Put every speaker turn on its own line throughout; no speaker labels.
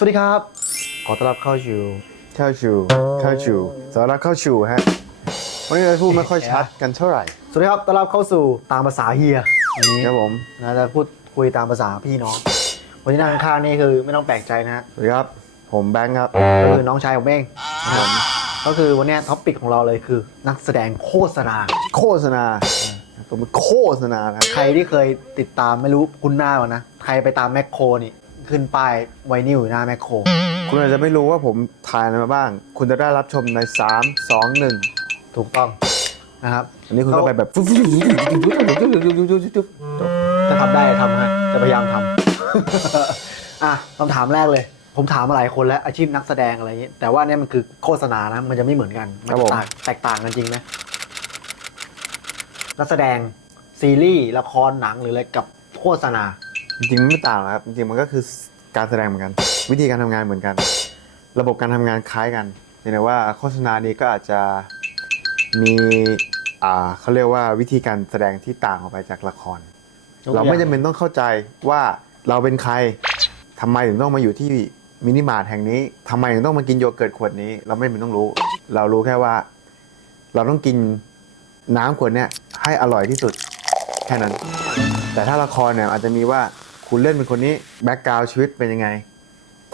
สวัสดีครับ ขอต้อนรับเข้าสู่
เข้าชูเข้าชูสาระเข้าชูฮะวันนี้เราพูดไม่ค่อยชัดกันเท่าไหร่
สวัสดีครับต้อนรับเข้าสู่ตามภาษาเฮียวันนี้
ครับผม
นะจะพูดคุยตามภาษาพี่น้อง วันที่นั่งข้างๆนี่คือไม่ต้องแปลกใจนะฮะ
สวัสดีครับ ผมแบงค์ครับ
ก็คือน้องชายของเองนะครับก็คือวันเนี้ท็อปิกของเราเลยคือ นักแสดงโฆษณา
โฆษณาผมเป็นโฆษณานะครับ
ใครที่เคยติดตามไม่รู้คุณหน้าก่อนนะ ใครไปตามแมคโครนี่ ขึ้นป้ายไวนิลอยู่หน้าแมคโคร
คุณอาจจะไม่รู้ว่าผมถ่ายอะไรมาบ้าง คุณจะได้รับชมใน 3 2 1
ถูกต้องนะครับ
อันนี้คุณก็ไปแบบ
ถ้าทำได้ทำให้จะพยายามทำอะคำถามแรกเลยผมถามมาหลายคนแล้วอาชีพนักแสดงอะไรอย่างนี้แต่ว่าเนี่ยมันคือโฆษณานะมันจะไม่เหมือนกันมัน
ครับผม
ต่างแตกต่างกันจริงไหมนักแสดงซีรีส์ละครหนังหรืออะไรกับโฆษณา
จริงๆมันไม่ต่างหรอกครับ จริงๆมันก็คือการแสดงเหมือนกัน วิธีการทำงานเหมือนกัน ระบบการทำงานคล้ายกันเพียงแต่ว่าโฆษณานี้ก็อาจจะมีอ่าเขาเรียกว่าวิธีการแสดงที่ต่างออกไปจากละครเราไม่จำเป็นต้องเข้าใจว่าเราเป็นใครทำไมถึงต้องมาอยู่ที่มินิมาร์ทแห่งนี้ทำไมถึงต้องมากินโยเกิร์ตขวดนี้ เราไม่จำเป็นต้องรู้ เรารู้แค่ว่า เราต้องกินน้ำขวดเนี้ยให้อร่อยที่สุดแค่นั้น แต่ถ้าละครเนี่ยอาจจะมีว่า คุณเล่นเป็นคนนี้แบ็กกราวชีวิตเป็นยังไง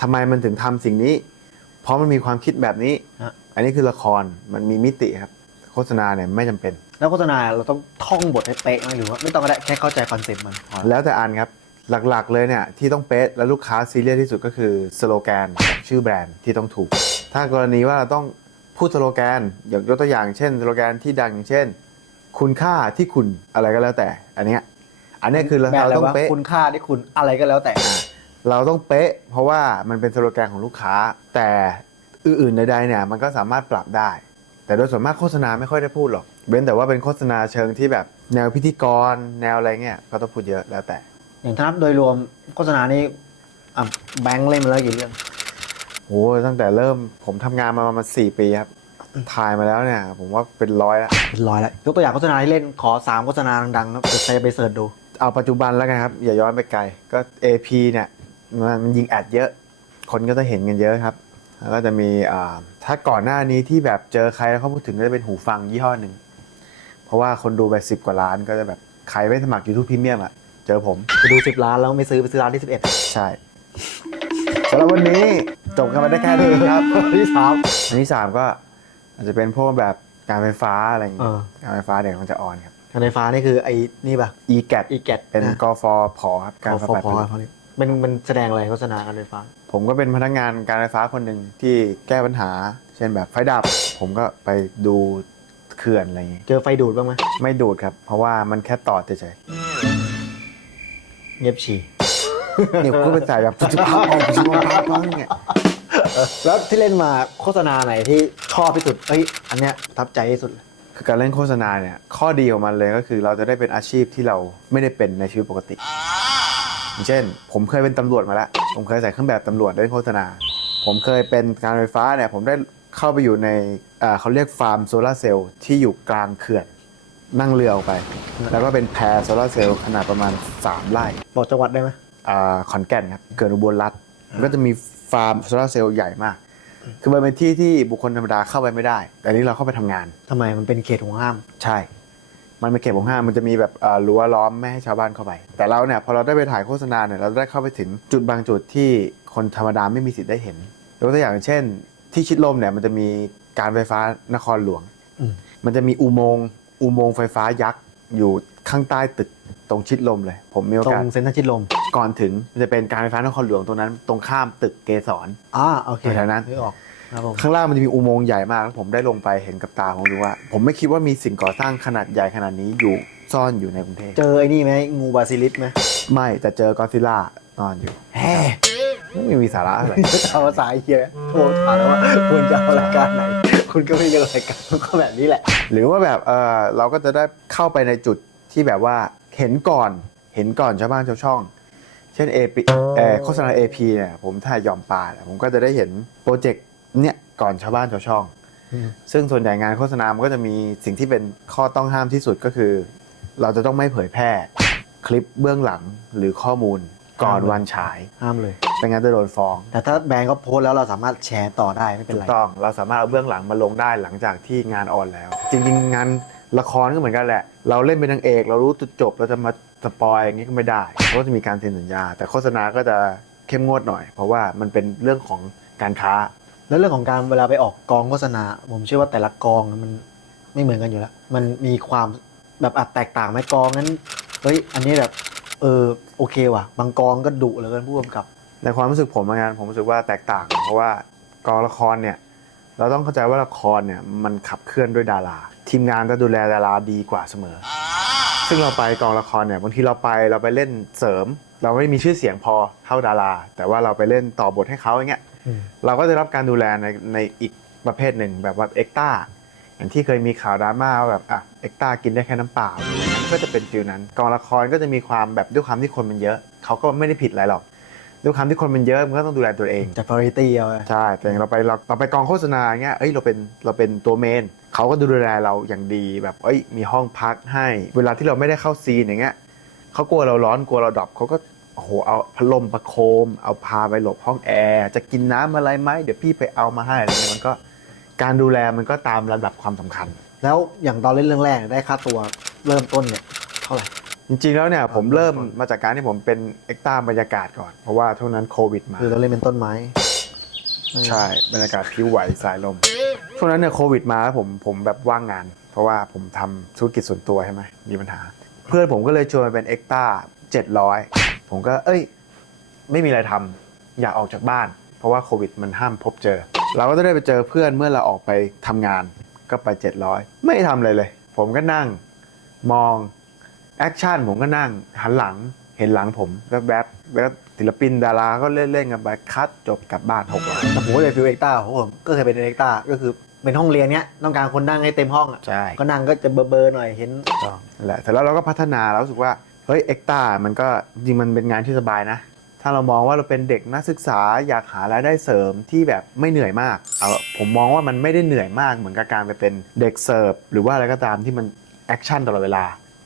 ทำไมมันถึงทำสิ่งนี้ เพราะมันมีความคิดแบบนี้
ฮะ
อันนี้คือละครมันมีมิติครับ โฆษณาเนี่ยไม่จำเป็น
แล้วโฆษณาเราต้องท่องบทให้เป๊ะไหมหรือว่าไม่ต้องก็ได้แค่เข้าใจคอนเซ็ปต์มันพอ
แล้วแต่อันครับหลักๆ เลยเนี่ยที่ต้องเป๊ะและลูกค้าซีเรียสที่สุดก็คือสโลแกนกับชื่อแบรนด์ที่ต้องถูก ถ้ากรณีว่าเราต้องพูดสโลแกนอย่างยกตัวอย่างเช่นสโลแกนที่ดังอย่างเช่น คุณค่าที่คุณอะไรก็แล้วแต่ อันเนี้ย อันเนี้ยคือเรา
แบรนด์อะไร
ต้อง
วะ
เป๊ะ
คุณค่าที่คุณอะไรก็แล้วแต่
เราต้องเป๊ะ เพราะว่ามันเป็นสโลแกนของลูกค้า แต่อื่นๆใดๆเนี่ยมันก็สามารถปรับได้ แต่โดยส่วนมากโฆษณาไม่ค่อยได้พูดหรอกเว้นแต่ว่าเป็นโฆษณาเชิงที่แบบแนวพิธีกร แนวอะไรเงี้ยก็ต้องพูดเยอะแล้วแต่
อย่างถ้านับโดยรวมโฆษณานี้อะแบงค์เล่นมาแล้วกี่เรื่อง
โอ้ตั้งแต่เริ่มผมทำงานมาประมาณสี่ปีครับ ถ่ายมาแล้วเนี่ย ผมว่าเป็นร้อยแล้ว
เป็นร้อยแล้วยกตัวอย่างโฆษณาที่เล่นขอสามโฆษณาดังๆนะเดี๋ยวใครไปเสิร์ชดู
เอาปัจจุบันแล้วกันครับ อย่าย้อนไปไกล ก็ AP เนี่ยมันมันยิงแอดเยอะ คนก็จะเห็นกันเยอะครับ แล้วก็จะมีอ่าถ้าก่อนหน้านี้ที่แบบเจอใครแล้วเขาพูดถึงก็จะเป็นหูฟังยี่ห้อหนึ่ง เพราะว่าคนดูไปสิบกว่าล้านก็จะแบบใครไม่สมัคร YouTube Premium อะ เจอผม
ไปดู10ล้านแล้วไม่ซื้อไปซื้อร้านที่11
ใช่สำหรับวันนี้จบกันมาได้แค่นี้ครับ
ที่สาม
อันที่สามก็อาจจะเป็นพวกแบบการไฟฟ้าอะไรอย่างเงี้ย
เออ
การไฟฟ้าเดี๋ยวมันจะออนครับ
การไฟฟ้านี่คือไอ้นี่ป่ะ
e g a t
อีแกต
เป็นกฟผครับ
กา
การ
ร
ไฟ
ฟอ
ฟ้า
พอเขานี่มันมันแสดงอะไรโฆษณาการไฟฟ้า
ผมก็เป็นพนักงานการไฟฟ้าคนหนึ่งที่แก้ปัญหา เช่นแบบไฟดับ ผมก็ไปดูเขื่อนอะไรอย่างงี้
เจอไฟดูดบ้างไหม
ไม่ดูดครับ เพราะว่ามันแค่ต่อเฉย
เงียบฉี่
ๆเนี่ยก็เป็นสายแบบปุ๊บปั๊บปั๊บปั๊บปั๊บปั๊บเนี่ย
แล้วที่เล่นมาโฆษณาไหนที่ชอบที่สุดเอ้ยอันเนี้ยประทับใจที่สุดเลย
คือการเล่นโฆษณาเนี่ยข้อดีของมันเลยก็คือเราจะได้เป็นอาชีพที่เราไม่ได้เป็นในชีวิตปกติอย่างเช่น ผมเคยเป็นตำรวจมาแล้ว ผมเคยใส่เครื่องแบบตำรวจเล่นโฆษณา ผมเคยเป็นการไฟฟ้าเนี่ยผมได้เข้าไปอยู่ในเอ่อเขาเรียกฟาร์มโซลาร์เซลล์ที่อยู่กลางเขื่อนนั่งเรือออกไป แล้วก็เป็นแพรโซลาร์เซลล์ขนาดประมาณ 3 ไร่
บอกจังหวัดได้ไหม
อ่าขอนแก่นครับเกิดอุบลรัฐมันก็จะมีฟาร์มโซลาร์เซลล์ใหญ่มาก คือมันเป็นที่ที่บุคคลธรรมดาเข้าไปไม่ได้ แต่อันนี้เราเข้าไปทำงาน
ทำไมมันเป็นเขตห่วงห้าม
ใช่ มันเป็นเขตของห้าม มันจะมีแบบเอ่อรั้วล้อมไม่ให้ชาวบ้านเข้าไป แต่เราเนี่ยพอเราได้ไปถ่ายโฆษณาเนี่ย เราได้เข้าไปถึงจุดบางจุดที่คนธรรมดาไม่มีสิทธิ์ได้เห็น ยกตัวอย่างเช่น ที่ชิดลมเนี่ยมันจะมีการไฟฟ้านครหลวง
อืม
มันจะมีอุโมงค์อุโมงค์ไฟฟ้ายักษ์อยู่ข้างใต้ตึกต รงชิดลมเลย ผมมีโอ
ตร
กาส
งเซ็นทรัลชิดลม
ก่อนถึงมันจะเป็นการไฟฟ้านครหลวงตรงนั้น ตรงข้ามตึกเกสร
อ่าโอเค
แถวนั้น
นึกออกครับผม
ข้างล่างมันจะมีอุโมงค์ใหญ่มากแล้วผมได้ลงไปเห็นกับตาผมดูว่า ผมไม่คิดว่ามีสิ่งก่อสร้างขนาดใหญ่ขนาดนี้อยู่ซ่อนอยู่ในกรุงเทพ
เจอไอ้นี่ไหมงูบาซิลิสไหม
ไม่แต่เจอกอซิล่านอนอยู่
แฮ่
ไม่มีสาระอะไร
เอาภาษาไอ้เฮียโทรถามแล้วว่าควรจะเอารายการไหน คุณก็ไม่เลือกรายการก็แบบนี้แหละ
หรือว่าแบบเออเราก็จะได้เข้าไปในจุดที่แบบว่า เห็นก่อนเห็นก่อนชาวบ้านชาวช่อง เช่น AP เอ่อโฆษณา AP เนี่ยผมถ่ายยอมปลาเนี่ยผมก็จะได้เห็นโปรเจกต์เนี่ยก่อนชาวบ้านชาวช่อง
อืม
ซึ่งส่วนใหญ่งานโฆษณามันก็จะมีสิ่งที่เป็นข้อต้องห้ามที่สุดก็คือ เราจะต้องไม่เผยแพร่คลิปเบื้องหลังหรือข้อมูลก่อนวันฉาย
ห้ามเลย
ไม่งั้นจะโดนฟ้อง
แต่ถ้าแบรนด์เขาโพสต์แล้วเราสามารถแชร์ต่อได้ไม่เป็น
ถู
ไร
กต้องเราสามารถเอาเบื้องหลังมาลงได้หลังจากที่งานออนแล้ว จริง ๆ งานละครก็เหมือนกันแหละ เราเล่นเป็นนางเอก เรารู้จุดจบ เราจะมาสปอยอย่างนี้ก็ไม่ได้เพราะว่าจะมีการเซ็นสัญญา แต่โฆษณาก็จะเข้มงวดหน่อย เพราะว่ามันเป็นเรื่องของการค้า
แล้วเรื่องของการเวลาไปออกกองโฆษณา ผมเชื่อว่าแต่ละกองมันไม่เหมือนกันอยู่แล้ว มันมีความแบบอาจแตกต่างไหมกองนั้น เฮ้ย อันนี้แบบ เออ โอเคว่ะ บางกองก็ดุเหลือเกินผู้กำกับ
ในความรู้สึกผมเหมือนกันผมรู้สึกว่าแตกต่าง เพราะว่ากองละครเนี่ย เราต้องเข้าใจว่าละครเนี่ยมันขับเคลื่อนด้วยดารา ทีมงานจะดูแลดาราดีกว่าเสมอ ซึ่งเราไปกองละครเนี่ยบางทีเราไปเราไปเล่นเสริม เราไม่มีชื่อเสียงพอเท่าดารา แต่ว่าเราไปเล่นต่อบทให้เขาอย่างเงี้ย
อืม
เราก็จะรับการดูแลในในอีกประเภทหนึ่งแบบว่าเอ็กต้าอย่างที่เคยมีข่าวดราม่าว่าแบบอะเอ็กต้ากินได้แค่น้ำเปล่าอะไรเงี้ยก็จะเป็นฟิลนั้นกองละครก็จะมีความแบบด้วยความที่คนมันเยอะ เขาก็ไม่ได้ผิดอะไรหรอก ด้วยความที่คนมันเยอะมันก็ต้องดูแลตัวเอง
จาก variety เอาไว้
ใช่แต่อย่างเราไปเราเราไปกองโฆษณาเงี้ยเอ้ยเราเป็นเราเป็นตัวเมนเขาก็ดูแลเราอย่างดีแบบเอ้ยมีห้องพักให้ เวลาที่เราไม่ได้เข้าซีนอย่างเงี้ยเขากลัวเราร้อนกลัวเราดับเขาก็โอ้โหเอาพัดลมประโคม เอาพาไปหลบห้องแอร์จะกินน้ำอะไรไหมเดี๋ยวพี่ไปเอามาให้อะไรเงี้ยมันก็การดูแลมันก็ตามระดับความสำคัญ
แล้วอย่างตอนเล่นเรื่องแรกได้ค่าตัวเริ่มต้นเนี่ยเท่าไหร่
จริงๆแล้วเนี่ยผมเริ่มมาจากการที่ผมเป็นเอ็กต้าบรรยากาศก่อน เพราะว่าช่วงนั้นโควิดมา
คือเราเล่นเป็นต้นไม้
ใช่บรรยากาศผิวไหวสายลมช่วงนั้นเนี่ยโควิดมาแล้วผมผมแบบว่างงาน เพราะว่าผมทำธุรกิจส่วนตัวใช่ไหมมีปัญหา เพื่อนผมก็เลยชวนไปเป็นเอ็กต้าเจ็ดร้อยผมก็เอ้ย ไม่มีอะไรทำอยากออกจากบ้าน เพราะว่าโควิดมันห้ามพบเจอ เราก็จะได้ไปเจอเพื่อนเมื่อเราออกไปทำงานก็ไป 700 ไม่ทำอะไรเลย ผมก็นั่งมอง แอคชั่นผมก็นั่งหันหลังเห็นหลังผมแวบๆแล้วศิลปินดาราก็เล่นๆกันไปคัดจบกลับบ้านหกร้อย
แต่ผมก็เลยฟิลเอ็กต้าผมก็เคยเป็นเอ็กต้าก็คือเป็นห้องเรียนเนี้ยต้องการคนนั่งให้เต็มห้องอะ
ใช่
ก็นั่งก็จะเบอร์ๆหน่อยเห็น
นั่นแหละแต่แล้วเราก็พัฒนาแล้วรู้สึกว่าเฮ้ยเอ็กต้ามันก็จริงมันเป็นงานที่สบายนะ ถ้าเรามองว่าเราเป็นเด็กนักศึกษาอยากหารายได้เสริมที่แบบไม่เหนื่อยมากเอาผมมองว่ามันไม่ได้เหนื่อยมากเหมือนกับการไปเป็นเด็กเสิร์ฟหรือว่าอะไรก็ตามที่มันแอคชั่นตลอดเวลา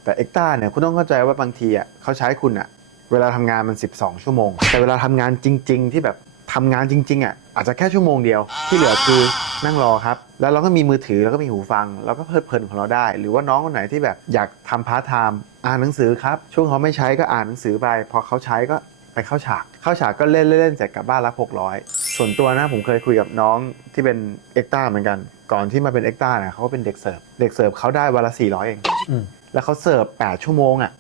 แต่เอ็กต้าเนี่ยคุณต้องเข้าใจว่าบางทีอะเขาใช้คุณอะเวลาทำงานมัน 12 ชั่วโมง แต่เวลาทำงานจริง ๆ ที่แบบทำงานจริง ๆอะอาจจะแค่ชั่วโมงเดียว ที่เหลือคือนั่งรอครับ แล้วเราก็มีมือถือแล้วก็มีหูฟังเราก็เพลิดเพลินของเราได้ หรือว่าน้องคนไหนที่แบบอยากทำพาร์ทไทม์อ่านหนังสือครับ ช่วงเขาไม่ใช้ก็อ่านหนังสือไปพอเขาใช้ก็ไปเข้าฉาก เข้าฉากก็เล่นเล่นเสร็จกลับบ้านรับ600 ส่วนตัวนะผมเคยคุยกับน้องที่เป็นเอ็กต้าเหมือนกัน ก่อนที่มาเป็นเอ็กต้าเนี่ยเขาก็เป็นเด็กเสิร์ฟเด็กเสิร์ฟเขาได้วันละ400 เอง
อ
แล้วเขาเสิร์ฟ8ชั่วโมงอะ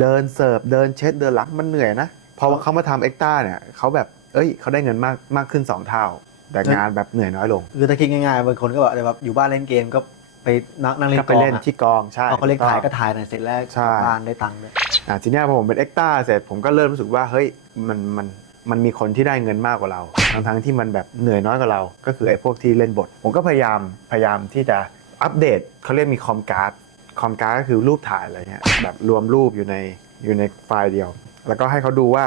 เดินเสิร์ฟเดินเช็ดเดินล้างมันเหนื่อยนะพอเขามาทำเอ็กต้าเนี่ยเขาแบบเอ้ยเขาได้เงินมากมากขึ้น 2 เท่า แต่งานแบบเหนื่อยน้อยลง
คือถ้าคิดง่ายๆบางคนก็แบบแบบอยู่บ้านเล่นเกมก็ไปนั่งนั่งเล่
ก็
น
ไป
กอง
เล่น
อะ
ที่กองใช่
เอาเขาเรียก
ถู
ถ่าย
ต้อง
ก็ถ่ายหน่อยเสร็จแล้ว
ใช่
กลับบ้านได้ตังค์ด้วย
อะทีเนี้ยพอผมเป็นเอ็กต้าเสร็จผมก็เริ่มรู้สึกว่าเฮ้ยมันมันมันมีคนที่ได้เงินมากกว่าเรา ทั้งทั้งๆที่มันแบบเหนื่อยน้อยกว่าเรา ก็คือไอ้พวกที่เล่นบท ผมก็พยายามพยายามที่จะอัปเดตเขาเรียกมีคอมการ์ด คอมการ์ดก็คือรูปถ่ายอะไรเงี้ยแบบรวมรูปอยู่ในอยู่ในไฟล์เดียว แล้วก็ให้เขาดูว่า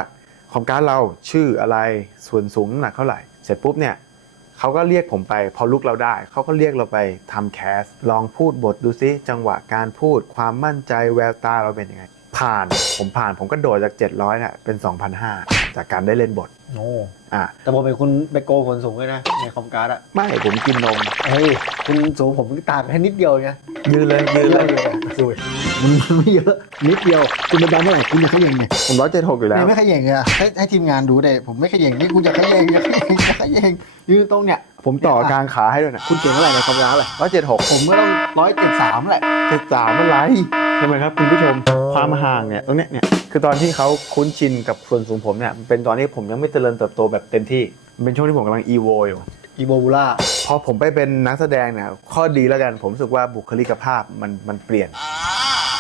คอมการ์ดเราชื่ออะไรส่วนสูงน้ำหนักเท่าไหร่ เสร็จปุ๊บเนี่ยเขาก็เรียกผมไปพอลุกเราได้ เขาก็เรียกเราไปทำแคส ลองพูดบทดูซิจังหวะการพูดความมั่นใจแววตาเราเป็นยังไง ผ่านผมผ่านผมก็โดดจาก 700เนี่ยเป็น 2,500 จากการได้เล่นบท
โอ้
อะ
แต่ผมเป็นคุณไปโกผลสูงเลยนะในคอมการ์ดอะ
ไม่ผมกินนม
เฮ้ยคุณสูงผมต่างกันแค่นิดเดียวไง
ยืนเลยยืน
เย
เล
อะ
ย
เลยอะสูยมันไม่เยอะนิดเดียวคุณเป็นดาวเท่าไหร่คุณจะขย่งเนี่ย
ผมร้อยเจ็ดหกอยู่แล้ว
นี่ไม่ขย่งเลยอะให้ให้ทีมงานดูเด้ผมไม่ขย่งนี่คุณจะขย่งจะขย่งจะขย่งยืนตรงเนี่ย
ผมต่อกลางขาให้ด้วยนะ
คุณเก่งเท่าไหร่ในคอมการ์ดเลย
ร้อยเจ็ดหก
ผมก็ต้องร้อยเจ็ดสามแหละ
เจ็ดสามมันไรทำไมครับคุณผู้ชมความห่างเนี่ยตรงเนี้ยเนี่ย คือตอนที่เขาคุ้นชินกับส่วนสูงผมเนี่ยมันเป็นตอนที่ผมยังไม่เจริญเติบโตแบบเต็มที่มันเป็นช่วงที่ผมกำลังอีโวอยู่
อีโบบูล่า
พอผมไปเป็นนักแสดงเนี่ยข้อดีแล้วกันผมรู้สึกว่าบุคลิกภาพมันมันเปลี่ยน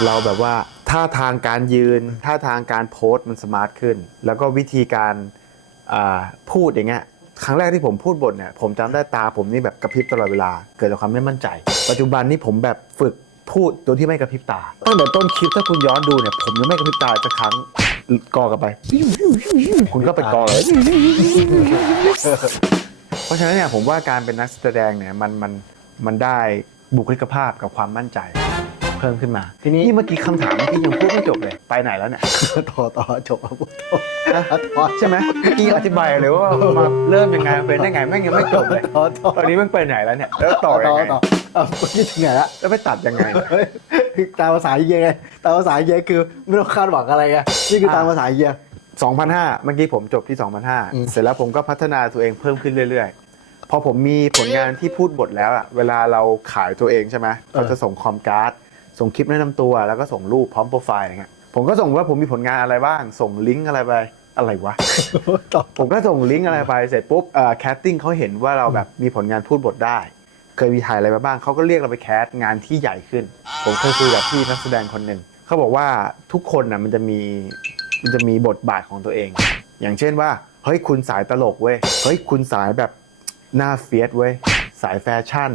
เราแบบว่าท่าทางการยืนท่าทางการโพสต์มันสมาร์ทขึ้น แล้วก็วิธีการอ่าพูดอย่างเงี้ยครั้งแรกที่ผมพูดบทเนี่ยผมจำได้ตาผมนี่แบบกระพริบตลอดเวลา เกิดจากความไม่มั่นใจ ปัจจุบันนี้ผมแบบฝึก พูดโดยที่ไม่กระพริบตาตั้งแต่ต้นคลิปถ้าคุณย้อนดูเนี่ยผมยังไม่กระพริบตาสักครั้งกอกันไป คุณก็ไปกอเลย เพราะฉะนั้นเนี่ยผมว่าการเป็นนักแสดงเนี่ยมันมันมันได้บุคลิกภาพกับความมั่นใจ พิ่มขึ้นมา
ทีนี้
นี่เมื่อกี้คำถามเมื่อกี้ยังพูดไม่จบเลย ไปไหนแล้วเนี่ย
ต่อต่อจบแล้วพูดต่อต่อ
ใช่ไหมเมื่อกี้อธิบายเลยว่ามาเริ่มยังไงเป็นได้ไงแม่งยังไม่จบเลย
ต่อต่อ
ตอนนี้มันไปไหนแล้วเนี่ยแล้วต่อยั
ต่
ง
อ
ไง
ต่อเอาคุณคิดถึงไหนละ
แล้วไปตัดยังไง
เฮ้ยตามภาษาเยียไงตามภาษาเยียคือไม่ต้องคาดหวังอะไรไงนี่คือตามภาษาเยีย
2005 เมื่อกี้ผมจบที่
อืม
2005 เสร็จแล้วผมก็พัฒนาตัวเองเพิ่มขึ้นเรื่อยๆ พอผมมีผลงานที่พูดบทแล้วอะเวลาเราขายตัวเองใช่ไหมเราจะส่งคอมการ์ด ส่งคลิปแนะนำตัวแล้วก็ส่งรูปพร้อมโปรไฟล์อย่างเงี้ยผมก็ส่งว่าผมมีผลงานอะไรบ้าง ส่งลิงก์อะไรไปอะไรวะ
ต่อ
ผมก็ส่งลิงก์อะไรไปเสร็จปุ๊บเอ่อแคสติ้งเขาเห็นว่าเราแบบมีผลงานพูดบทได้ เคยมีถ่ายอะไรมาบ้างเขาก็เรียกเราไปแคสงานที่ใหญ่ขึ้น ผมเคยคุยกับพี่นักแสดงคนหนึ่งเขาบอกว่าทุกคนนะมันจะมีมันจะมีบทบาทของตัวเอง อย่างเช่นว่าเฮ้ยคุณสายตลกเว้ยเฮ้ยคุณสายแบบหน้าเฟียสเว้ยสายแฟชั่น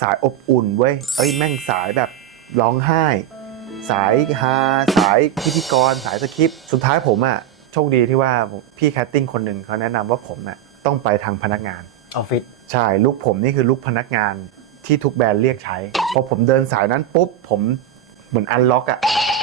สายอบอุ่นเว้ยเอ้ยแม่งสายแบบ ร้องไห้ สายฮาสายพิธีกร สายสคริปต์สุดท้ายผมอะ่ะโชคดีที่ว่าพี่แคสติ้งคนหนึ่งเขาแนะนำว่าผมอะ่ะต้องไปทางพนักงาน
ออฟฟิศ
ใช่ลุกผมนี่คือลุกพนักงานที่ทุกแบรนด์เรียกใช้พอผมเดินสายนั้นปุ๊บผมเหมือนอันล็อกอะ่ะ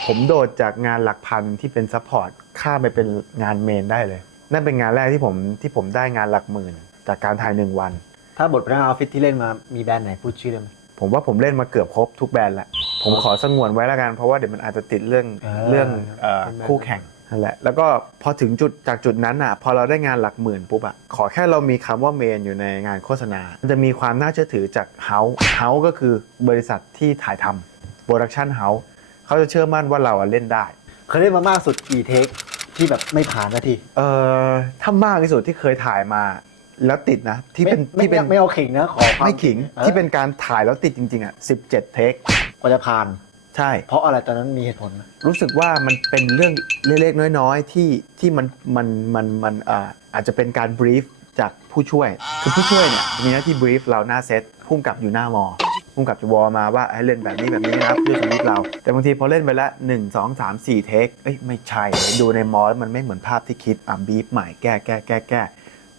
ผมโดดจากงานหลักพันที่เป็นซัพพอร์ตข้ามไปเป็นงานเมนได้เลย นั่นเป็นงานแรกที่ผมที่ผมได้งานหลักหมื่น จากการถ่ายหนึ่งวัน
ถ้าบทพนักงานออฟฟิศที่เล่นมามีแบรนด์ไหนพูดชื่อได้ไหม
ผมว่าผมเล่นมาเกือบครบทุกแบรนด์แหละ ผมขอสงวนไว้แล้วกันเพราะว่าเดี๋ยวมันอาจจะติดเรื่อง
เออ
เรื่องเอ่อ
เป็นแบรนด์
คู่แข่งนั่นแหละแล้วก็พอถึงจุดจากจุดนั้นอะพอเราได้งานหลักหมื่นปุ๊บอะขอแค่เรามีคำว่าเมนอยู่ในงานโฆษณา มันจะมีความน่าเชื่อถือจากเฮาส์เฮาส์ก็คือบริษัทที่ถ่ายทำโปรดักชันเฮาส์เขาจะเชื่อมั่นว่าเราอะเล่นได้
เคยเล่นมามากสุดกี่เทคที่แบบไม่ผ่านนาที
เอ่อถ้ามากที่สุดที่เคยถ่ายมาแล้วติดนะที่เป็น
ไม่
ที่เป็น
ไม่ไม่เอาขิงนะขอความ
ไม่ขิง
ออ
ที่เป็นการถ่ายแล้วติดจริงๆอะ17 เทค
กว่าจะผ่าน
ใช่
เพราะอะไรตอนนั้นมีเหตุผลไหม
รู้สึกว่ามันเป็นเรื่องเล็กๆน้อยๆที่ที่มันมันมันมันอ่าอาจจะเป็นการบรีฟจากผู้ช่วย คือผู้ช่วยเนี่ยมีหน้าที่บรีฟเราหน้าเซตพุ่งกับอยู่หน้ามอพุ่งกับจะวอลมาว่าให้เล่นแบบนี้แบบนี้นะเพื่อชีวิตเรา แต่บางทีพอเล่นไปแล้วหนึ่งสองสามสี่เทคเอ้ยไม่ใช่ ดูในมอแล้วมันไม่เหมือนภาพที่คิดอะบีฟใหม่แก้แก้แก้แก้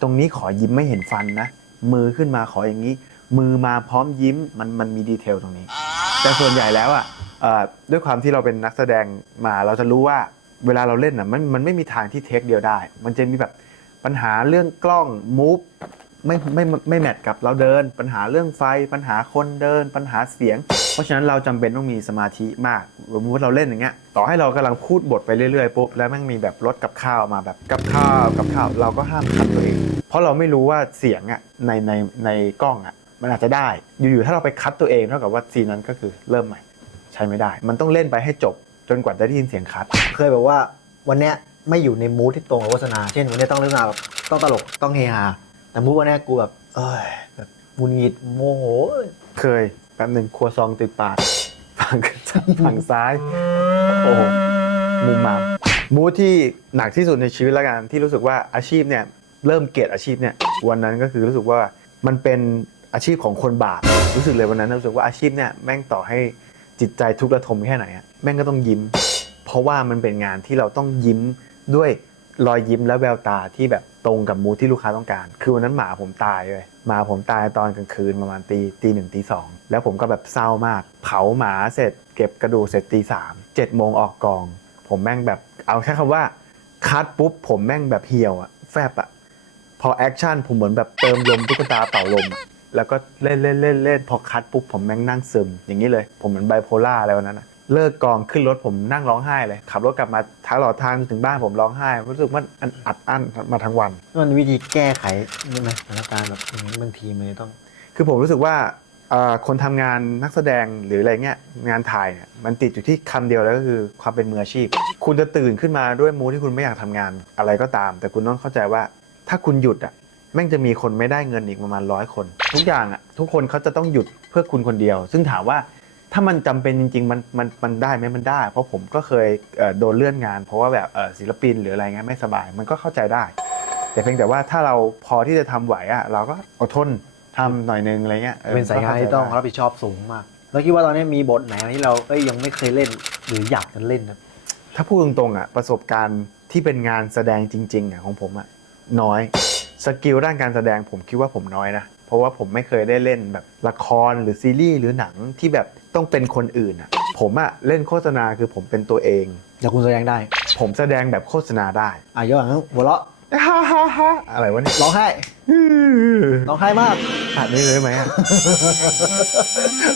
ตรงนี้ขอยิ้มไม่เห็นฟันนะ มือขึ้นมาขออย่างนี้ มือมาพร้อมยิ้มมันมันมีดีเทลตรงนี้ แต่ส่วนใหญ่แล้วอะด้วยความที่เราเป็นนักแสดงมาเราจะรู้ว่าเวลาเราเล่นอะมันมันไม่มีทางที่เทคเดียวได้ มันจะมีแบบปัญหาเรื่องกล้องมูฟไม่ไม่ไม่แมทกับเราเดิน ปัญหาเรื่องไฟปัญหาคนเดิน ปัญหาเสียง เพราะฉะนั้นเราจำเป็นต้องมีสมาธิมากสมมติเราเล่นอย่างเงี้ยต่อให้เรากำลังพูดบทไปเรื่อยๆปุ๊บแล้วแม่งมีแบบรถกับข้าวมาแบบกับข้าวกับข้าวเราก็ห้ามคัดตัวเองเพราะเราไม่รู้ว่าเสียงอะในในในกล้องอะ มันอาจจะได้ อยู่ๆถ้าเราไปคัดตัวเองเท่ากับว่าซีนนั้นก็คือเริ่มใหม่ ใช้ไม่ได้ มันต้องเล่นไปให้จบจนกว่าจะได้ยินเสียงคัด
เคยแบบว่าวันเนี้ยไม่อยู่ในมูทที่ตรงกับโฆษณา เช่นวันเนี้ยต้องเล่นมาแบบต้องตลกต้องเฮฮาแต่มูทวันเนี้ยกูแบบเอ้ยแบบหงุนงิดโมโห
เคยแป๊บหนึ่งครัวซองติดปากฝั่งฝั่งซ้าย โอ้โหมุมมามมูทที่หนักที่สุดในชีวิตแล้วกันที่รู้สึกว่าอาชีพเนี่ยเริ่มเกลียดอาชีพเนี่ยวันนั้นก็คือรู้สึกว่ามันเป็น อาชีพของคนบาปรู้สึกเลยวันนั้นรู้สึกว่าอาชีพเนี่ยแม่งต่อให้จิตใจทุกข์ระทมแค่ไหนอะแม่งก็ต้องยิ้ม เพราะว่ามันเป็นงานที่เราต้องยิ้มด้วยรอยยิ้มและแววตาที่แบบตรงกับมูที่ลูกค้าต้องการ คือวันนั้นหมาผมตายเลยหมาผมตายตอนกลางคืนประมาณตีตีหนึ่งตีสองแล้วผมก็แบบเศร้ามาก เผาหมาเสร็จ เก็บกระดูกเสร็จตีสามเจ็ดโมงออกกอง ผมแม่งแบบเอาแค่คำว่าคัดปุ๊บผมแม่งแบบเหี่ยวอะแฟบอะพอแอคชั่นผมเหมือนแบบเติมลมตุ๊กตาเป่าลมอะ แล้วก็เล่นเล่นเล่นเล่นพอคัดปุ๊บผมแม่งนั่งซึม อย่างนี้เลย ผมเหมือนไบโพล่าอะไรวันนั้นอะเลิกกองขึ้นรถผมนั่งร้องไห้เลย ขับรถกลับมาทางหลอดทางจนถึงบ้านผมร้องไห้ รู้สึกว่ามันอัดอั้นมาทั้งวัน
มันวิธีแก้ไขนี่ไหมสถานการณ์แบบอย่างนี้บางทีมันจะต้อง
คือผมรู้สึกว่าเอ่อคนทำงานนักแสดงหรืออะไรเงี้ยงานถ่ายเนี่ยมันติดอยู่ที่คำเดียวแล้วก็คือความเป็นมืออาชีพ คุณจะตื่นขึ้นมาด้วยมูดที่คุณไม่อยากทำงานอะไรก็ตาม แต่คุณต้องเข้าใจว่าถ้าคุณหยุดอะ แม่งจะมีคนไม่ได้เงินอีกประมาณร้อยคน ทุกอย่างอะทุกคนเขาจะต้องหยุดเพื่อคุณคนเดียว ซึ่งถามว่าถ้ามันจำเป็นจริงๆมันมันมันได้ไหมมันได้ เพราะผมก็เคยเอ่อโดนเลื่อนงาน เพราะว่าแบบเอ่อศิลปินหรืออะไรเงี้ยไม่สบาย มันก็เข้าใจได้ แต่เพียงแต่ว่าถ้าเราพอที่จะทำไหวอะเราก็อดทนทำหน่อยนึงอะไรเงี้ยออ
เป็นสายงานที่ต้องรับผิดชอบสูงมากแล้วคิดว่าตอนนี้มีบทไหนที่เราเอ้ยยังไม่เคยเล่นหรืออยากจะเล่นนะ
ถ้าพูดตรงๆอะประสบการณ์ที่เป็นงานแสดงจริงๆอะของผมอะน้อย สกิลด้านการแสดงผมคิดว่าผมน้อยนะ เพราะว่าผมไม่เคยได้เล่นแบบละครหรือซีรีส์หรือหนังที่แบบต้องเป็นคนอื่นอะผมอะเล่นโฆษณาคือผมเป็นตัวเอง
เดี๋ยวคุณแสดงได้
ผมแสดงแบบโฆษณาได้
อะยกอย่างนั้นหัวเราะ
ฮ่าฮ่าฮ่าอะไรวะเนี่ย
ร้องไห้ร้องไห้มาก
อัดได้เลยไหมอะ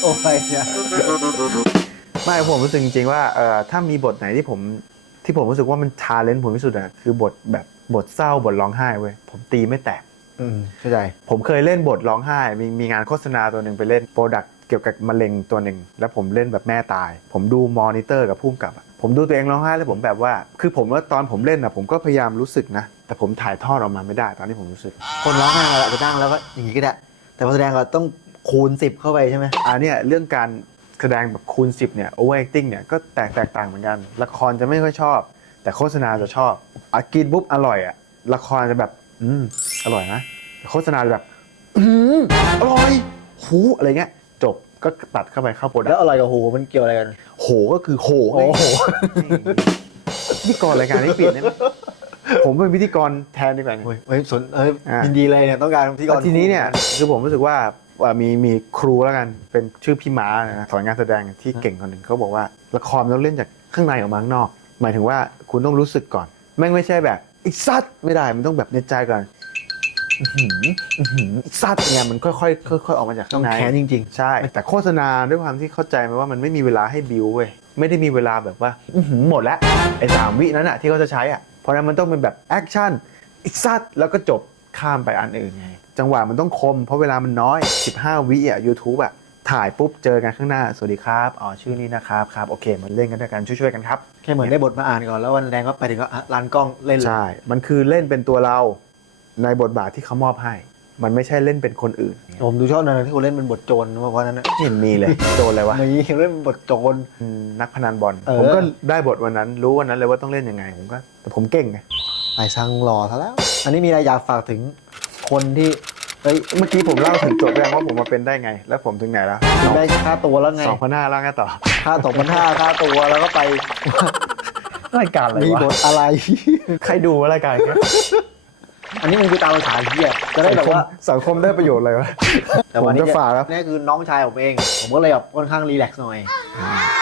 โอ้ยเนี่ย
ไม่ผมรู้สึกจริงๆว่าเออถ้ามีบทไหนที่ผม ที่ผมรู้สึกว่ามันชาเลนจ์ผมที่สุดอะคือบทแบบบทเศร้าบทร้องไห้เว้ยผมตีไม่แตก
อืมเข้าใจ
ผมเคยเล่นบทร้องไห้ มีมีงานโฆษณาตัวหนึ่งไปเล่นโปรดักต์เกี่ยวกับมะเร็งตัวหนึ่งแล้วผมเล่นแบบแม่ตาย ผมดูมอนิเตอร์กับพุ่มกับอะผมดูตัวเองร้องไห้แล้วผมแบบว่า คือผมว่าตอนผมเล่นอะผมก็พยายามรู้สึกนะ แต่ผมถ่ายทอดออกมาไม่ได้ตอนที่ผมรู้สึก
คนร้องไห้เราอาจจะนั่งแล้วก็อย่างนี้ก็ได้ แต่พอแสดงเราต้องคูณสิบเข้าไปใช่ไหม
อันเนี้ยเรื่องการ แสดงแบบคูณ 10เนี่ย over acting เนี่ยก็แตกแตกต่างเหมือนกัน ละครจะไม่ค่อยชอบ แต่โฆษณาจะชอบอะกินปุ๊บอร่อยอะละครจะแบบ อืม อร่อยนะแต่โฆษณาจะแบบ อืมอร่อยหูอะไรเงี้ย จบก็ตัดเข้าไปเข้าโปรดั
แล้
ก
วอร่อยกับโหมันเกี่ยวอะไรกัน
โหก็คือโห
โอ้โห
พิธีกรรายการนี้เปลี่ยนได้ไหมผมเป็นพิธีกรแทนดีกว่า
เฮ้ยเฮ้ยสนเอ้ย
อะ
ยินดีเลยเนี่ยต้องการที่ก่
แล้
อน
วทีนี้เนี่ยคือผมรู้สึกว่าว่า มีมีครูแล้วกันเป็นชื่อพี่ม้านะสอนงานแสดงที่เก่งคนหนึ่งเขาบอกว่าละครมันต้องเล่นจากข้างในออกมาข้างนอก หมายถึงว่าคุณต้องรู้สึกก่อน แม่งไม่ใช่แบบอีกซัดไม่ได้มันต้องแบบในใจก่อนอื้อหืออื้อหืออีกซัดเนี่ยมันค่อยๆค่อยๆออกมาจาก
ต้
ข้า
อง
งใน
แค้นจริง
ใช่ แต่โฆษณาด้วยความที่เข้าใจไหมว่ามันไม่มีเวลาให้บิวเว้ยไม่ได้มีเวลาแบบว่าอื้อหือหมดแล้วไอ้สามวินั้นอะที่เขาจะใช้อะเพราะฉะนั้นมันต้องเป็นแบบแอคชั่นอีกซัดแล้วก็จบข้ามไปอันอื่นไง จังหวะมันต้องคม เพราะเวลามันน้อย 15 วิอะ YouTube อะถ่ายปุ๊บเจอกันข้างหน้า สวัสดีครับ อ๋อ ชื่อนี้นะครับ ครับ โอเค มันเล่นกันด้วยกัน ช่วยๆกันครับ
ๆแค่เหมือนได้บทมาอ่านก่อน แล้ววันแสดงก็ไปถึงก็อะร้านกล้องเล่นเลย
ใช่ มันคือเล่นเป็นตัวเราในบทบาทที่เขามอบให้ มันไม่ใช่เล่นเป็นคนอื่น
ผมดูชอบนะที่เขาเล่นเป็นบทโจรเพราะนั้นนะ
ไม่เห็นมีเลยโดนอะไรวะ
มีเล่นเป็นบทโจร
อืมนักพนันบอล
เออ
ผมก็ได้บทวันนั้น รู้วันนั้นเลยว่าต้องเล่นยังไง ผมก็ แต่ผมเก่งไง
ไปช่างหล่อซะแล้ว อันนี้มีอะไรอยากฝากถึงคนที่ เอ้ย
เมื่อกี้ผมเล่าถึงจบแล้วว่าผมมาเป็นได้ไง แล้วผมถึงไหนแล้ว
ถึงได้ค่าตัวแล้วไง
สองพันห้าแล้วไงต่อ
ค่าสองพันห้าค่าตัวแล้วก็ไป
รายการอะไร
มีบ
วะ
ทอะไร
ใครดูรายการเนี้ย
อันนี้มันคือตามภาษาเฮียจะได้
สัง
แบบ
คม
ว่า
สังคมได้ประโยชน์อะไรวะ
แต่วันนี้
ผมจะฝากครับ
นี่คือน้องชายผมเอง ผมก็เลยแบบค่อนข้างรีแลกซ์หน่อย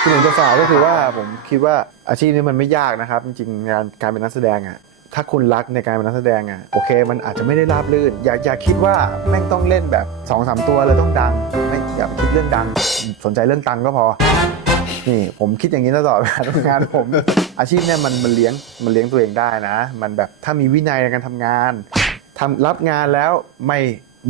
ที่ผมจะฝากก็คือว่าผมคิดว่าอาชีพนี้มันไม่ยากนะครับ จริงๆงานการเป็นนักแสดงอะ ถ้าคุณรักในการเป็นนักแสดงอะโอเค มันอาจจะไม่ได้ราบรื่น อย่าอย่าคิดว่าแม่งต้องเล่นแบบ2อสตัวแล้วต้องดัง ไม่อย่าไปคิดเรื่องดัง สนใจเรื่องตังก็พอ นี่ผมคิดอย่างนี้ตลอดเวลาทำงานผม อาชีพเนี่ยมันมันเลี้ยงมันเลี้ยงตัวเองได้นะ มันแบบถ้ามีวินัยในการทำงานทำรับงานแล้วไม่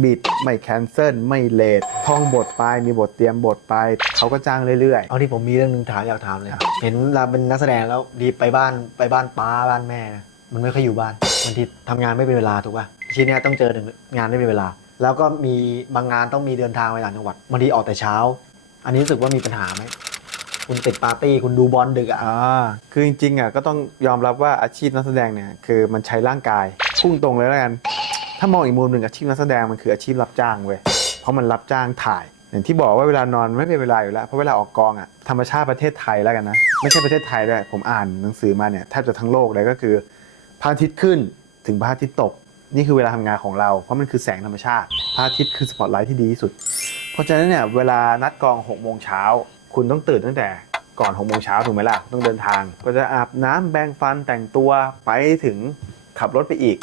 บิดไม่แคนเซิลไม่เลทท่องบทไปมีบทเตรียมบทไปเขาก็จ้างเรื่อย ๆ
เอาที่ผมมีเรื่องหนึงถามอยากถามเลย เห็นเราเป็นนักแสดงแล้วดีไปบ้านไปบ้านป้าบ้านแม่นะ มันไม่ค่อยอยู่บ้านบางทีทำงานไม่เป็นเวลาถูกป่ะทีเนี้ยต้องเจอหนึ่งงานไม่เป็นเวลา แล้วก็มีบางงานต้องมีเดินทางไปต่างจังหวัดบางทีออกแต่เช้า อันนี้รู้สึกว่ามีปัญหาไหมคุณติดปาร์ตี้คุณดูบอลดึกอะ
อ่าคือจริงๆอะก็ต้องยอมรับว่าอาชีพนักแสดงเนี่ยคือมันใช้ร่างกายพุ่งตรงเลยแล้วกัน ถ้ามองอีกมุมหนึ่งอาชีพนักแสดงมันคืออาชีพรับจ้างเว้ยเพราะมันรับจ้างถ่าย อย่างที่บอกว่าเวลานอนไม่เป็นเวลาอยู่แล้วเพราะเวลาออกกองอะธรรมชาติประเทศไทยแล้วกันนะไม่ใช่ประเทศไทยด้วยผมอ่านหนังสือมาเนี่ยแทบจะทั้งโลกเลยก็คือ พระอาทิตย์ขึ้นถึงพระอาทิตย์ตก นี่คือเวลาทำงานของเรา เพราะมันคือแสงธรรมชาติพระอาทิตย์คือสปอตไลท์ที่ดีที่สุด เพราะฉะนั้นเนี่ยเวลานัดกอง6โมงเช้าคุณต้องตื่นตั้งแต่ก่อน6โมงเช้าถูกไหมล่ะต้องเดินทาง ก็จะอาบน้ำแบรงฟันแต่งตัวไปถึงขับรถไปอีก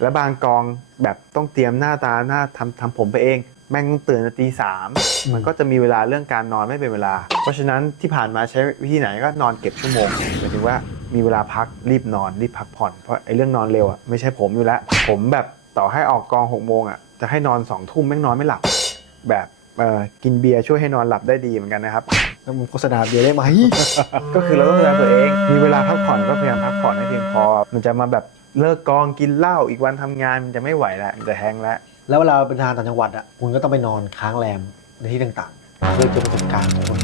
แล้วบางกองแบบต้องเตรียมหน้าตาหน้าทำทำผมไปเองแม่งต้องตื่นตีสามมันก็จะมีเวลาเรื่องการนอนไม่เป็นเวลา เพราะฉะนั้นที่ผ่านมาใช้วิธีไหนก็นอนเก็บชั่วโมงหมายถึงว่า มีเวลาพักรีบนอนรีบพักผ่อนเพราะไอ้เรื่องนอนเร็วอะไม่ใช่ผมอยู่แล้ว ผมแบบต่อให้ออกกอง6กโมงอะจะให้นอน2องทุ่มแม่งนอนไม่หลับ แบบเอ่อกินเบียร์ช่วยให้นอนหลับได้ดีเหมือนกันนะครับ
แล้วมึงโฆษณาเบียร์ได้ไหม
ก็คือเราต้องดูแลตัวเอง มีเวลาพักผ่อนก็พยายามพักผ่อนให้เพียงพอ มันจะมาแบบเลิกกองกินเหล้าอีกวันทำงานมันจะไม่ไหวแล้วมันจะแห้งแล้ว
แล้วเวลาเป็นทางต่างจังหวัดอะคุณก็ต้องไปนอนค้างแรมในที่ต่างๆเพื่อเจอประสบการณ์ของคน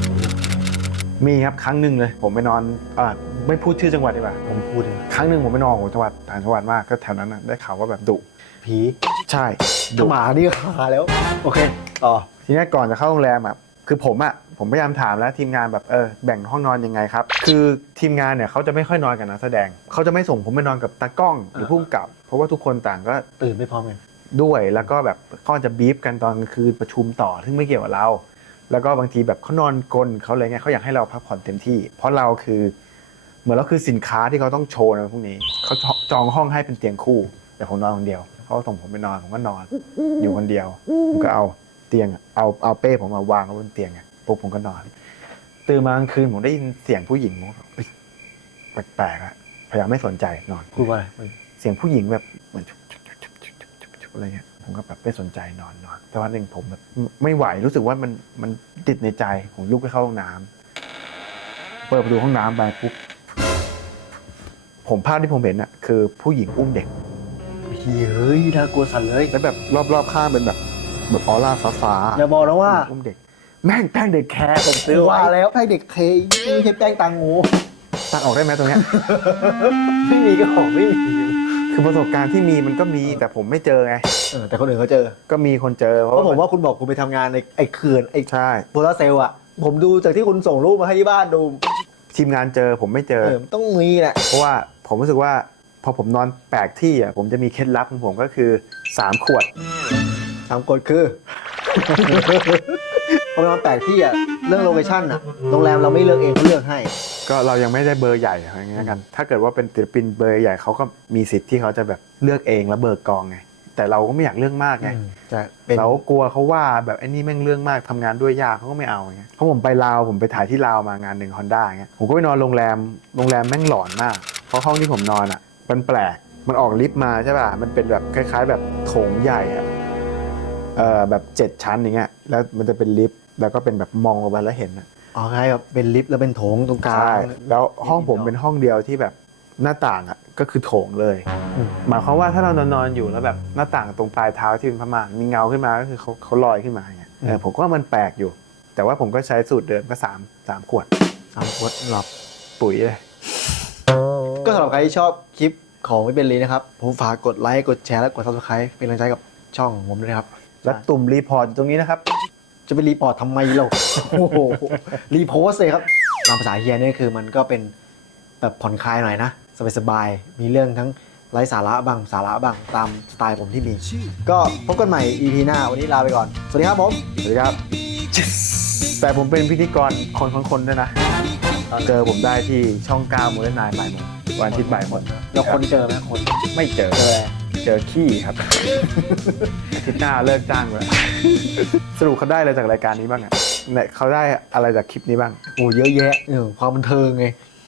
มีครับครั้งหนึ่งเลย ผมไปนอนอ่า ไม่พูดชื่อจังหวัดดีกว่า
ผมพูดเลย
ครั้งหนึ่งผมไปนอนของจังหวัดต่างจังหวัดมากก็แถวนั้นน่ะได้ข่าวว่าแบบดุ
ผี
ใช่
ถ้า
ดุ
หมานี่ก็ขาแล้ว โอเคต่อ
ทีนี้ก่อนจะเข้าโรงแรมอะคือผมอะผมพยายามถามแล้วทีมงานแบบเออแบ่งห้องนอนยังไงครับ คือทีมงานเนี่ยเขาจะไม่ค่อยนอนกับนักแสดงเขาจะไม่ส่งผมไปนอนกับตากล้องหรือผู้กำกับ เพราะว่าทุกคนต่างก็
ตื่นไม่พร้อมกัน
ด้วยแล้วก็แบบก็จะบีฟกันตอนกลางคืนประชุมต่อซึ่งไม่เกี่ยวกับเรา แล้วก็บางทีแบบเขานอนกลนเขาอะไรเงี้ยเขาอยากให้เราพักผ่อนเต็มที่ เพราะเราคือ เหมือนเราคือสินค้าที่เขาต้องโชว์ในพวกนี้เขาจองห้องให้เป็นเตียงคู่ แต่ผมนอนคนเดียวเขาส่งผมไปนอนผมก็นอน อยู่คนเดียวผมก็เอาเตียงเอาเอาเป้ผมมาวางบนเตียงไงปุ๊บผมก็นอนตื่นมากลางคืนผมได้ยินเสียงผู้หญิงผมแปลกๆอะพยายามไม่สนใจนอน
พูดว่าอะไร
เสียงผู้หญิงแบบเหมือนอะไรเงี้ยผมก็แบบไม่สนใจนอนนอนแต่วันหนึ่งผมแบบไม่ไหวรู้สึกว่ามันมันติดในใจผมลุกไปเข้าห้องน้ำ เปิดประตูห้องน้ำไปปุ๊บ ผมภาพที่ผมเห็นอะคือผู้หญิงอุ้มเด็ก
เฮ้ยน่ากลัวสันเลย
แล้วแบบรอบๆข้างเป็นแบบแบบออร่าฟ้าฟ้าๆ
อย่าบอกนะว่า
อุ้มเด็ก แม่งแป้งเด็กแคร์ผมซื้อ
ซื้อ
ไว้
ว่าแล้วแป้งเด็กเคยไม่ใช่แป้งตังงู
ตัดออกได้ไหมตรงเนี้ย
ไม่มีก็ของไม่มี
คือประสบการณ์ที่มีมันก็มีแต่ผมไม่เจอไง
เออแต่คนอื่นเขาเจอ
ก็มีคนเจอเพ
เพ
ราะ
ราะผม
ว่า
ว่าคุณบอกคุณไปทำงานในไอ้เขื่อนไอ้
ใช่
โซลาร์เซลล์อะผมดูจากที่คุณส่งรูปมาให้ที่บ้านดู
ทีมงานเจอผมไม่เจอ
เออมันต้องมีแหละ
เพราะว่า ผมรู้สึกว่าพอผมนอนแปลกที่อะผมจะมีเคล็ดลับของผมก็คือ3ขวด
ตามกฎคือพอนอนแปลกที่อะเรื่องโลเคชั่นอะโรงแรมเราไม่เลือกเองเขาเลือกให้
ก็เรายังไม่ได้เบอร์ใหญ่อะไรอย่างเงี้ยกัน ถ้าเกิดว่าเป็นศิลปินเบอร์ใหญ่เขาก็มีสิทธิ์ที่เขาจะแบบเลือกเองแล้วเบิกกองไง แต่เราก็ไม่อยากเรื่องมากไง
จะเป็น
เรากลัวเขาว่าแบบไอ้นี่แม่งเรื่องมากทำงานด้วยยากเขาก็ไม่เอาไงเพราะผมไปลาวผมไปถ่ายที่ลาวมางานหนึ่งฮอนด้าเงี้ยผมก็ไปนอนโรงแรมโรงแรมแม่งหลอนมาก เพราะห้องที่ผมนอนอะ มันแปลก มันออกลิฟต์มาใช่ป่ะ มันเป็นแบบคล้าย ๆ แบบโถงใหญ่อะเอ่อแบบเจ็ดชั้นอย่างเงี้ย แล้วมันจะเป็นลิฟต์ แล้วก็เป็นแบบมองลงไปแล้วเห็นอะ
อ๋อคล้ายแบบเป็นลิฟต์แล้วเป็นโถงตรงกลาง
ใช่แล้วห้องผมเป็นห้องเดียวที่แบบหน้าต่างอะก็คือโถงเลย
อืม
หมายความว่าถ้าเรานอนๆอยู่แล้วแบบหน้าต่างตรงปลายเท้าที่เป็นผ้าม่านมีเงาขึ้นมาก็คือเขาเขาลอยขึ้นมาอย่างเงี้ยเออผมก็ว่ามันแปลกอยู่ แต่ว่าผมก็ใช้สูตรเดิมก็สามสามขวด
สามขวดหลับ
ปุ๋ยเลย
ก็สำหรับใครที่ชอบคลิปของไม่เป็นลีนะครับ ผมฝากกดไลค์ กดแชร์และกด subscribe เป็นกำลังใจกับช่องของผมด้วยนะครับ
และตุ่มรีพอร์ตอยู่ตรงนี้นะครับ
จะไปรีพอร์ตทำไมเราโอ้โหรีโพสต์เลยครับตามภาษาเฮียเนี่ยคือมันก็เป็นแบบผ่อนคลายหน่อยนะ สบายๆ มีเรื่องทั้งไร้สาระบ้างสาระบ้างตามสไตล์ผมที่มี ก็พบกันใหม่ EP หน้าวันนี้ลาไปก่อน สวัสดีครับผม
สวัสดีครับ แต่ผมเป็นพิธีกรคนของคนด้วยนะ เจอผมได้ที่ช่อง9มูลนายบ่ายโมง วันอาทิตย์บ่ายโมง
แล้วคนเจอไหมคน
ไม่เจอ
เจออะไร
เจอขี้ครับ อาทิตย์หน้าเลิกจ้างไปแล้วสรุปเขาได้อะไรจากรายการนี้บ้างอะเนี่ยเขาได้อะไรจากคลิปนี้บ้าง
โอ้เยอะแยะเออความบันเทิงไง